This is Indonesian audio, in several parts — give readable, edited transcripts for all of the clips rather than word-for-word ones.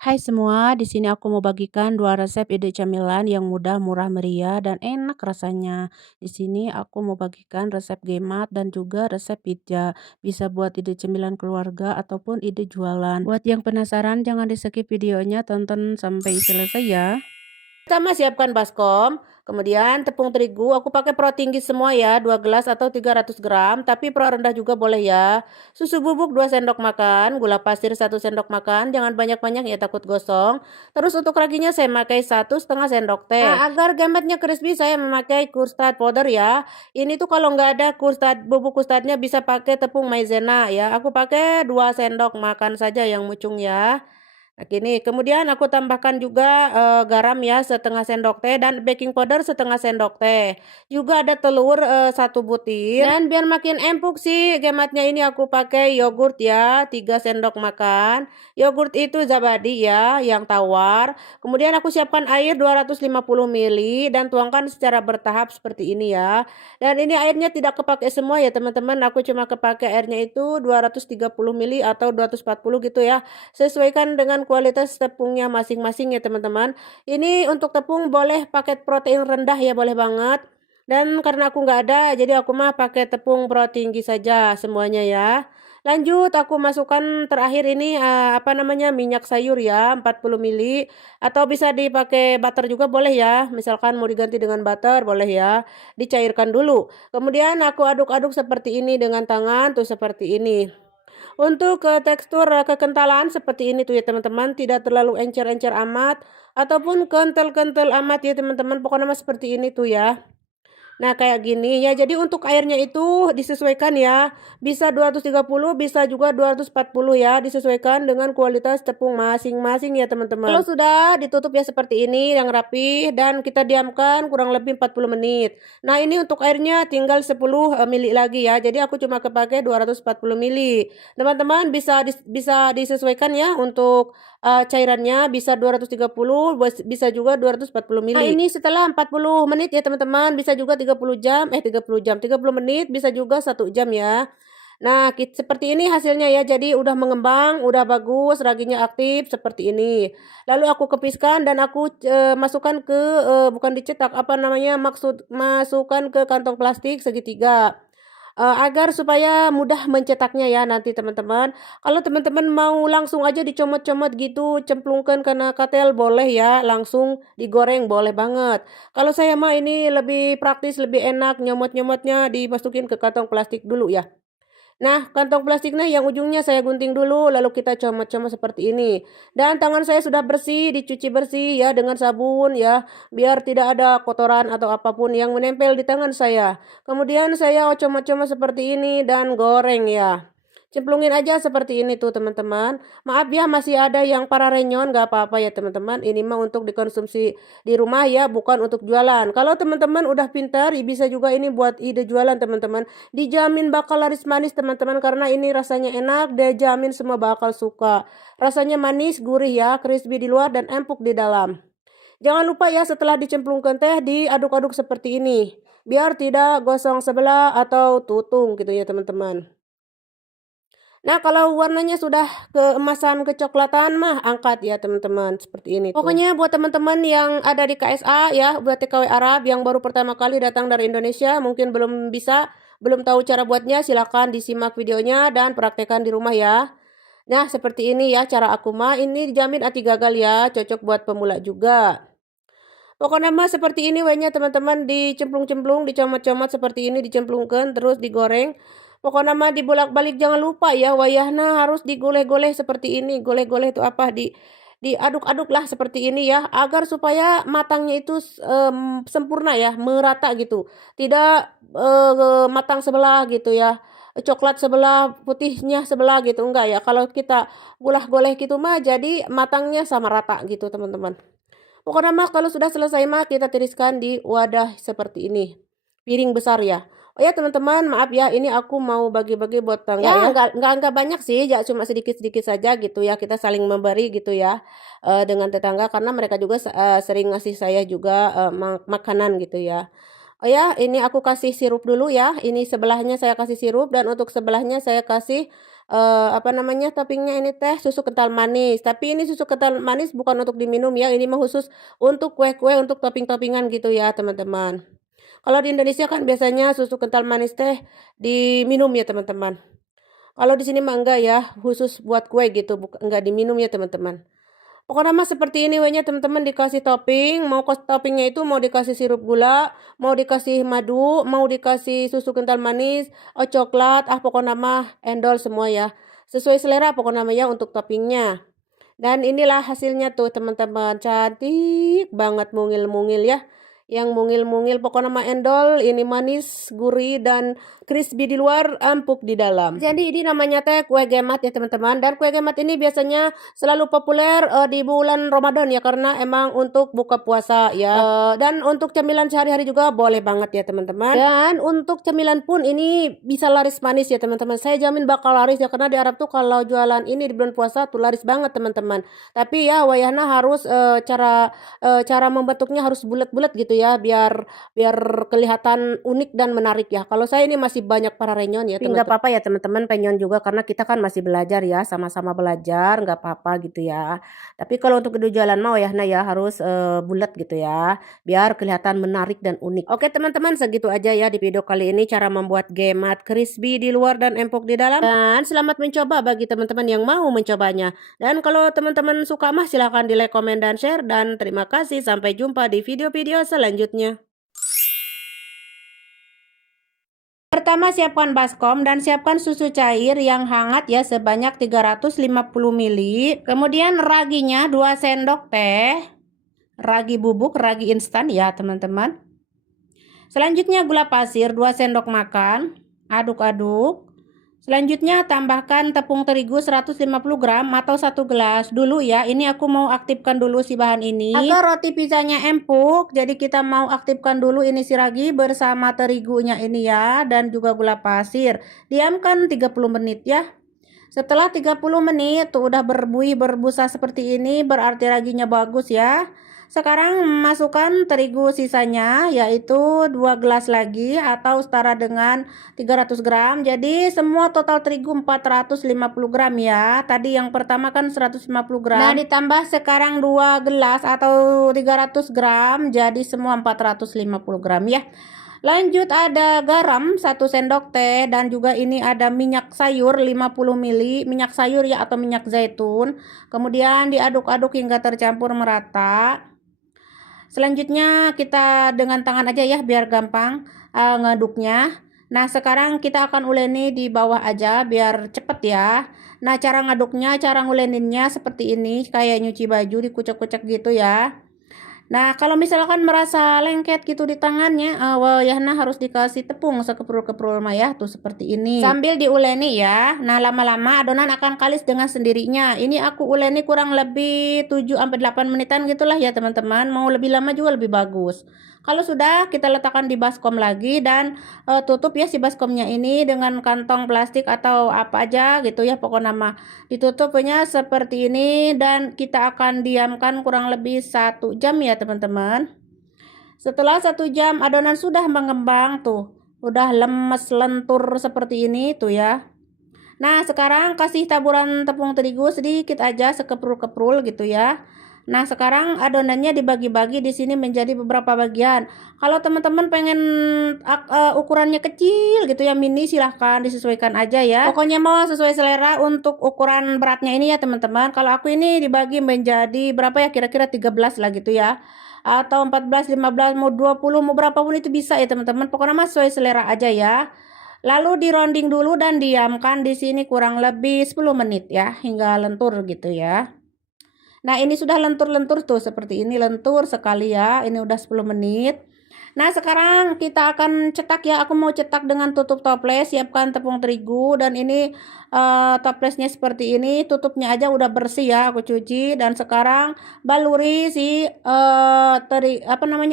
Hai semua, di sini aku mau bagikan 2 resep ide camilan yang mudah, murah meriah, dan enak rasanya. Di sini aku mau bagikan resep gemat dan juga resep pizza. Bisa buat ide cemilan keluarga ataupun ide jualan. Buat yang penasaran, jangan di-skip videonya, tonton sampai selesai ya. Pertama siapkan baskom, kemudian tepung terigu, aku pakai pro tinggi semua ya, 2 gelas atau 300 gram, tapi pro rendah juga boleh ya. Susu bubuk 2 sendok makan, gula pasir 1 sendok makan, jangan banyak-banyak ya takut gosong. Terus untuk raginya saya pakai 1,5 sendok teh. Nah, agar gambarnya crispy saya memakai custard powder ya. Ini tuh kalau nggak ada bubuk custardnya bisa pakai tepung maizena ya. Aku pakai 2 sendok makan saja yang mucung ya. Nah, gini, kemudian aku tambahkan juga garam ya 1/2 sendok teh dan baking powder 1/2 sendok teh. Juga ada telur 1 butir. Dan biar makin empuk sih gematnya ini aku pakai yogurt ya 3 sendok makan. Yogurt itu Zabadi ya yang tawar. Kemudian aku siapkan air 250 ml dan tuangkan secara bertahap seperti ini ya. Dan ini airnya tidak kepake semua ya teman-teman. Aku cuma kepake airnya itu 230 ml atau 240 gitu ya. Sesuaikan dengan kualitas tepungnya masing-masing ya teman-teman. Ini untuk tepung boleh pakai protein rendah ya, boleh banget. Dan karena aku nggak ada, jadi aku mah pakai tepung pro tinggi saja semuanya ya. Lanjut aku masukkan terakhir ini minyak sayur ya 40 ml atau bisa dipakai butter juga boleh ya. Misalkan mau diganti dengan butter boleh ya. Dicairkan dulu. Kemudian aku aduk-aduk seperti ini dengan tangan tuh seperti ini. Untuk tekstur kekentalan seperti ini tuh ya teman-teman, tidak terlalu encer-encer amat ataupun kental-kental amat ya teman-teman, pokoknya mah seperti ini tuh ya. Nah, kayak gini ya. Jadi untuk airnya itu disesuaikan ya. Bisa 230, bisa juga 240 ya. Disesuaikan dengan kualitas tepung masing-masing ya, teman-teman. Kalau sudah ditutup ya seperti ini yang rapi dan kita diamkan kurang lebih 40 menit. Nah, ini untuk airnya tinggal 10 mili lagi ya. Jadi aku cuma kepake 240 mili. Teman-teman bisa disesuaikan ya untuk cairannya bisa 230, bisa juga 240 mili. Nah, ini setelah 40 menit ya teman-teman, bisa juga 30 menit, bisa juga 1 jam ya. Nah, seperti ini hasilnya ya. Jadi udah mengembang, udah bagus, raginya aktif seperti ini. Lalu aku kepiskan dan aku masukkan ke bukan dicetak, masukkan ke kantong plastik segitiga. Agar supaya mudah mencetaknya ya nanti teman-teman. Kalau teman-teman mau langsung aja dicomot-comot gitu, cemplungkan kena katel boleh ya, langsung digoreng boleh banget. Kalau saya mah ini lebih praktis, lebih enak nyomot-nyomotnya dimasukin ke kantong plastik dulu ya. Nah, kantong plastiknya yang ujungnya saya gunting dulu, lalu kita comot-comot seperti ini. Dan tangan saya sudah bersih, dicuci bersih ya dengan sabun ya, biar tidak ada kotoran atau apapun yang menempel di tangan saya. Kemudian saya comot-comot seperti ini dan goreng ya. Cemplungin aja seperti ini tuh teman-teman. Maaf ya masih ada yang para renyon, gak apa-apa ya teman-teman. Ini mah untuk dikonsumsi di rumah ya, bukan untuk jualan. Kalau teman-teman udah pintar, bisa juga ini buat ide jualan teman-teman. Dijamin bakal laris manis teman-teman karena ini rasanya enak, dia jamin semua bakal suka. Rasanya manis, gurih ya, crispy di luar dan empuk di dalam. Jangan lupa ya setelah dicemplungkan teh diaduk-aduk seperti ini. Biar tidak gosong sebelah atau tutung gitu ya teman-teman. Nah, kalau warnanya sudah keemasan, kecoklatan mah angkat ya teman-teman, seperti ini tuh. Pokoknya buat teman-teman yang ada di KSA ya, buat TKW Arab yang baru pertama kali datang dari Indonesia, mungkin belum tahu cara buatnya, silakan disimak videonya dan praktekkan di rumah ya. Nah, seperti ini ya cara aku mah, ini dijamin anti gagal ya, cocok buat pemula juga. Pokoknya mah seperti ini wehnya teman-teman, dicemplung-cemplung, dicomot-comot seperti ini, dicemplungkan terus digoreng. Pokoknya mah dibolak-balik jangan lupa ya wayahna harus digoleh-goleh seperti ini. Goleh-goleh itu apa? Diaduk-aduk lah seperti ini ya agar supaya matangnya itu sempurna ya, merata gitu. Tidak matang sebelah gitu ya. Coklat sebelah, putihnya sebelah gitu enggak ya. Kalau kita golah-goleh gitu mah jadi matangnya sama rata gitu, teman-teman. Pokoknya mah kalau sudah selesai mah kita tiriskan di wadah seperti ini. Piring besar ya. Oh ya teman-teman, maaf ya, ini aku mau bagi-bagi buat tangga ya. Enggak banyak sih, ya cuma sedikit-sedikit saja gitu ya. Kita saling memberi gitu ya dengan tetangga karena mereka juga sering ngasih saya juga makanan gitu ya. Oh ya, ini aku kasih sirup dulu ya. Ini sebelahnya saya kasih sirup dan untuk sebelahnya saya kasih apa namanya, toppingnya ini teh susu kental manis. Tapi ini susu kental manis bukan untuk diminum ya, ini mah khusus untuk kue-kue, untuk topping-toppingan gitu ya teman-teman. Kalau di Indonesia kan biasanya susu kental manis teh diminum ya teman-teman. Kalau di sini mah enggak ya, khusus buat kue gitu, enggak diminum ya teman-teman. Pokoknya mah seperti ini wehnya teman-teman, dikasih topping, mau toppingnya itu mau dikasih sirup gula, mau dikasih madu, mau dikasih susu kental manis, coklat, pokoknya mah endol semua ya. Sesuai selera pokoknya mah ya untuk toppingnya. Dan inilah hasilnya tuh teman-teman, cantik banget mungil-mungil ya. Yang mungil-mungil pokoknya mah endol, ini manis, gurih dan crispy di luar, empuk di dalam. Jadi ini namanya teh kue gemat ya teman-teman. Dan kue gemat ini biasanya selalu populer di bulan Ramadan ya, karena emang untuk buka puasa ya. Dan untuk cemilan sehari-hari juga boleh banget ya teman-teman. Dan untuk cemilan pun ini bisa laris manis ya teman-teman. Saya jamin bakal laris ya, karena di Arab tuh kalau jualan ini di bulan puasa tuh laris banget teman-teman. Tapi ya wayahna harus cara membentuknya harus bulat-bulat gitu ya, biar biar kelihatan unik dan menarik ya. Kalau saya ini masih banyak para renyon ya teman-teman. Nggak apa-apa ya teman-teman penyon juga, karena kita kan masih belajar ya, sama-sama belajar, nggak apa-apa gitu ya. Tapi kalau untuk kedua jalan mau ya, nah ya harus bulat gitu ya, biar kelihatan menarik dan unik. Oke teman-teman, segitu aja ya di video kali ini cara membuat gemat crispy di luar dan empuk di dalam. Dan selamat mencoba bagi teman-teman yang mau mencobanya. Dan kalau teman-teman suka mah silahkan di like, komen, dan share. Dan terima kasih, sampai jumpa di video-video selanjutnya. Pertama siapkan baskom dan siapkan susu cair yang hangat ya sebanyak 350 ml. Kemudian raginya 2 sendok teh. Ragi bubuk, ragi instan ya teman-teman. Selanjutnya gula pasir 2 sendok makan. Aduk-aduk. Selanjutnya tambahkan tepung terigu 150 gram atau 1 gelas dulu ya. Ini aku mau aktifkan dulu si bahan ini agar roti pizzanya empuk. Jadi kita mau aktifkan dulu ini si ragi bersama terigunya ini ya, dan juga gula pasir. Diamkan 30 menit ya. Setelah 30 menit tuh udah berbuih berbusa seperti ini, berarti raginya bagus ya. Sekarang masukkan terigu sisanya, yaitu 2 gelas lagi atau setara dengan 300 gram. Jadi semua total terigu 450 gram ya. Tadi yang pertama kan 150 gram. Nah ditambah sekarang 2 gelas atau 300 gram, jadi semua 450 gram ya. Lanjut ada garam 1 sendok teh, dan juga ini ada minyak sayur 50 ml, minyak sayur ya atau minyak zaitun. Kemudian diaduk-aduk hingga tercampur merata. Selanjutnya kita dengan tangan aja ya biar gampang ngaduknya. Nah sekarang kita akan uleni di bawah aja biar cepet ya. Nah cara ngaduknya, cara nguleninnya seperti ini, kayak nyuci baju dikucek-kucek gitu ya. Nah kalau misalkan merasa lengket gitu di tangannya, nah harus dikasih tepung sekeprul-keprul mah ya, tuh seperti ini. Sambil diuleni ya. Nah lama-lama adonan akan kalis dengan sendirinya. Ini aku uleni kurang lebih 7-8 menitan gitulah ya teman-teman. Mau lebih lama juga lebih bagus. Kalau sudah, kita letakkan di baskom lagi dan tutup ya si baskomnya ini dengan kantong plastik atau apa aja gitu ya, pokoknya mah ditutupnya seperti ini. Dan kita akan diamkan kurang lebih 1 jam ya teman-teman. Setelah 1 jam adonan sudah mengembang tuh, udah lemes lentur seperti ini tuh ya. Nah sekarang kasih taburan tepung terigu sedikit aja, sekeprul-keprul gitu ya. Nah sekarang adonannya dibagi-bagi di sini menjadi beberapa bagian. Kalau teman-teman pengen ukurannya kecil gitu ya, mini, silahkan disesuaikan aja ya. Pokoknya mau sesuai selera untuk ukuran beratnya ini ya teman-teman. Kalau aku ini dibagi menjadi berapa ya, kira-kira 13 lah gitu ya, atau 14, 15, mau 20, mau berapapun itu bisa ya teman-teman. Pokoknya mah sesuai selera aja ya. Lalu dironding dulu dan diamkan di sini kurang lebih 10 menit ya, hingga lentur gitu ya. Nah ini sudah lentur-lentur tuh seperti ini, lentur sekali ya. Ini udah 10 menit. Nah sekarang kita akan cetak ya. Aku mau cetak dengan tutup toples. Siapkan tepung terigu, dan ini toplesnya seperti ini. Tutupnya aja udah bersih ya, aku cuci. Dan sekarang baluri si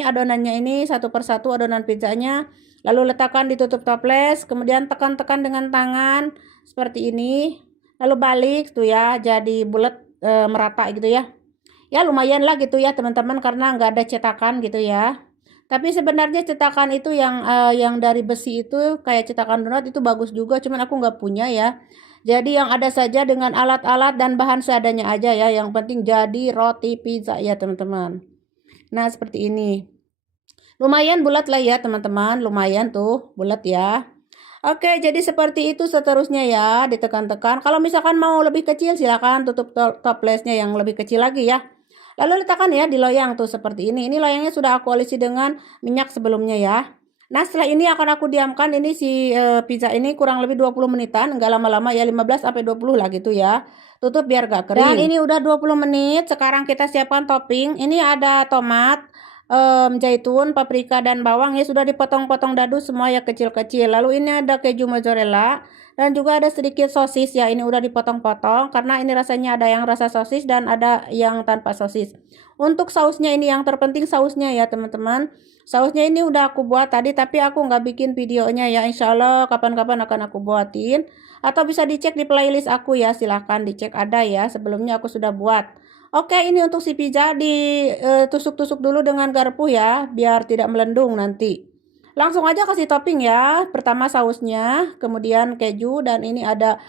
adonannya ini satu persatu, adonan pizzanya. Lalu letakkan di tutup toples. Kemudian tekan-tekan dengan tangan seperti ini. Lalu balik tuh ya, jadi bulat merata gitu ya. Ya lumayan lah gitu ya teman-teman, karena nggak ada cetakan gitu ya. Tapi sebenarnya cetakan itu yang dari besi itu kayak cetakan donat itu bagus juga, cuman aku nggak punya ya. Jadi yang ada saja dengan alat-alat dan bahan seadanya aja ya. Yang penting jadi roti pizza ya teman-teman. Nah seperti ini. Lumayan bulat lah ya teman-teman. Lumayan tuh bulat ya. Oke, jadi seperti itu seterusnya ya. Ditekan-tekan. Kalau misalkan mau lebih kecil silakan tutup toplesnya yang lebih kecil lagi ya. Lalu letakkan ya di loyang tuh seperti ini. Ini loyangnya sudah aku olesi dengan minyak sebelumnya ya. Nah setelah ini akan aku diamkan ini si pizza ini kurang lebih 20 menitan. Enggak lama-lama ya, 15-20 lah gitu ya. Tutup biar gak kering. Dan ini udah 20 menit. Sekarang kita siapkan topping. Ini ada tomat, zaitun, paprika, dan bawang ya sudah dipotong-potong dadu semua ya kecil-kecil. Lalu ini ada keju mozzarella. Dan juga ada sedikit sosis ya, ini udah dipotong-potong karena ini rasanya ada yang rasa sosis dan ada yang tanpa sosis. Untuk sausnya ini yang terpenting sausnya ya teman-teman. Sausnya ini udah aku buat tadi tapi aku nggak bikin videonya ya. Insya Allah kapan-kapan akan aku buatin. Atau bisa dicek di playlist aku ya, silahkan dicek ada ya, sebelumnya aku sudah buat. Oke, ini untuk si pizza ditusuk-tusuk dulu dengan garpu ya, biar tidak melendung nanti. Langsung aja kasih topping ya. Pertama sausnya, kemudian keju, dan ini ada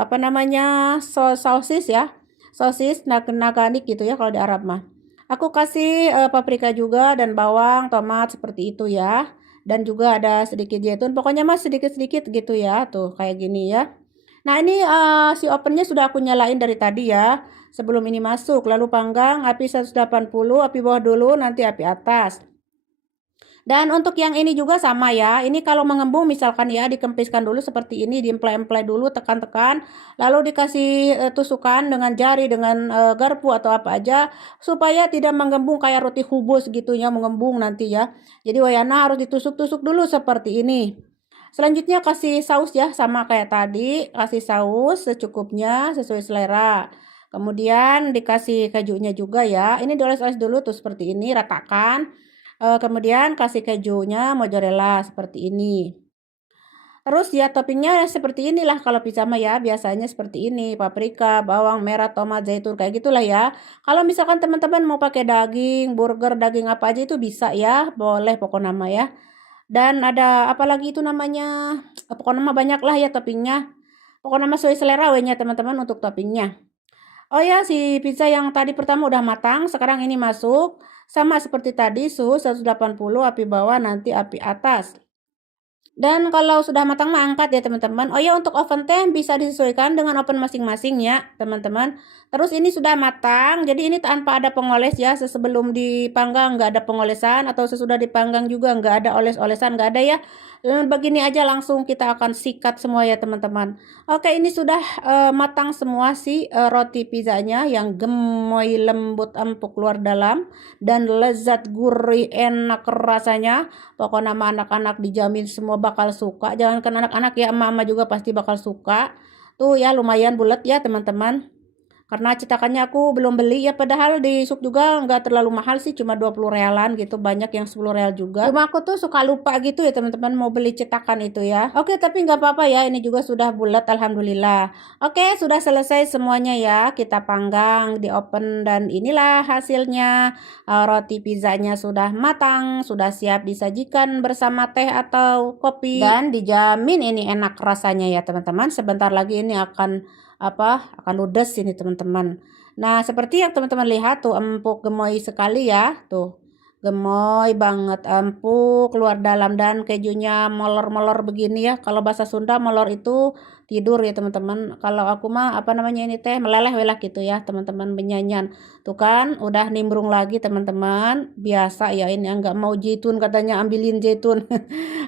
apa namanya, sosis ya. Sosis naganik gitu ya kalau di Arab mah. Aku kasih paprika juga dan bawang, tomat seperti itu ya. Dan juga ada sedikit zaitun. Pokoknya mas sedikit-sedikit gitu ya. Tuh kayak gini ya. Nah ini si ovennya sudah aku nyalain dari tadi ya. Sebelum ini masuk. Lalu panggang api 180, api bawah dulu, nanti api atas. Dan untuk yang ini juga sama ya. Ini kalau mengembung misalkan ya dikempiskan dulu seperti ini, diemplay-emplay dulu, tekan-tekan, lalu dikasih tusukan dengan jari, dengan garpu atau apa aja supaya tidak mengembung kayak roti hubus gitu ya, mengembung nanti ya. Jadi wayana harus ditusuk-tusuk dulu seperti ini. Selanjutnya kasih saus ya, sama kayak tadi, kasih saus secukupnya sesuai selera. Kemudian dikasih kejunya juga ya. Ini dioles-oles dulu tuh seperti ini, ratakan. Kemudian kasih kejunya mozzarella seperti ini. Terus ya toppingnya seperti inilah kalau pizza mah ya, biasanya seperti ini, paprika, bawang merah, tomat, zaitun, kayak gitulah ya. Kalau misalkan teman-teman mau pakai daging, burger, daging apa aja itu bisa ya, boleh pokok nama ya. Dan ada apa lagi itu namanya, pokok nama banyak lah ya toppingnya. Pokok nama sesuai selera wehnya teman-teman untuk toppingnya. Oh ya, si pizza yang tadi pertama udah matang, sekarang ini masuk. Sama seperti tadi, suhu 180, api bawah, nanti api atas. Dan kalau sudah matang mah angkat ya teman-teman. Oh ya, untuk oven teh bisa disesuaikan dengan oven masing-masing ya teman-teman. Terus ini sudah matang, jadi ini tanpa ada pengoles ya. Sebelum dipanggang nggak ada pengolesan, atau sesudah dipanggang juga nggak ada oles-olesan, nggak ada ya. Begini aja langsung kita akan sikat semua ya teman-teman. Oke, ini sudah matang semua si roti pizzanya yang gemoy, lembut, empuk luar dalam, dan lezat, gurih, enak rasanya. Pokoknya nama anak-anak dijamin semua bakal suka. Jangankan anak-anak ya, emak-emak juga pasti bakal suka. Tuh ya lumayan bulat ya teman-teman. Karena cetakannya aku belum beli ya, padahal di Suk juga nggak terlalu mahal sih, cuma 20 realan gitu, banyak yang 10 real juga. Cuma aku tuh suka lupa gitu ya teman-teman mau beli cetakan itu ya. Oke, tapi nggak apa-apa ya, ini juga sudah bulat alhamdulillah. Oke, sudah selesai semuanya ya, kita panggang di oven dan inilah hasilnya. Roti pizzanya sudah matang, sudah siap disajikan bersama teh atau kopi, dan dijamin ini enak rasanya ya teman-teman. Sebentar lagi ini akan ludes ini teman-teman. Nah seperti yang teman-teman lihat tuh, empuk gemoy sekali ya, tuh gemoy banget, empuk luar dalam, dan kejunya molor-molor begini ya. Kalau bahasa Sunda molor itu tidur ya teman-teman. Kalau aku mah ini teh meleleh welah gitu ya teman-teman, benyanyian tuh kan udah nimbrung lagi teman-teman. Biasa ya ini, nggak mau zaitun katanya, ambilin zaitun.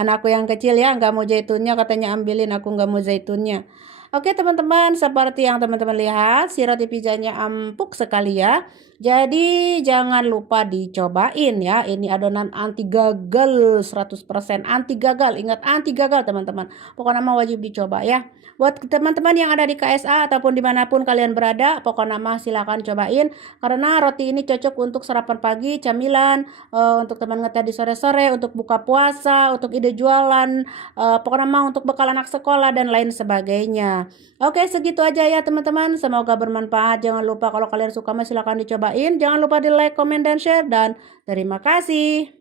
Anakku yang kecil ya nggak mau zaitunnya, katanya ambilin, aku nggak mau zaitunnya. Oke teman-teman, seperti yang teman-teman lihat, si roti pizzanya empuk sekali ya. Jadi jangan lupa dicobain ya. Ini adonan anti gagal, 100% anti gagal. Ingat, anti gagal teman-teman. Pokoknya nama wajib dicoba ya. Buat teman-teman yang ada di KSA ataupun dimanapun kalian berada, pokoknya nama silakan cobain. Karena roti ini cocok untuk sarapan pagi, camilan, untuk teman ngeteh di sore-sore, untuk buka puasa, untuk ide jualan, pokoknya nama untuk bekal anak sekolah dan lain sebagainya. Oke, segitu aja ya teman-teman. Semoga bermanfaat. Jangan lupa kalau kalian suka silahkan dicobain. Jangan lupa di like, comment, dan share. Dan terima kasih.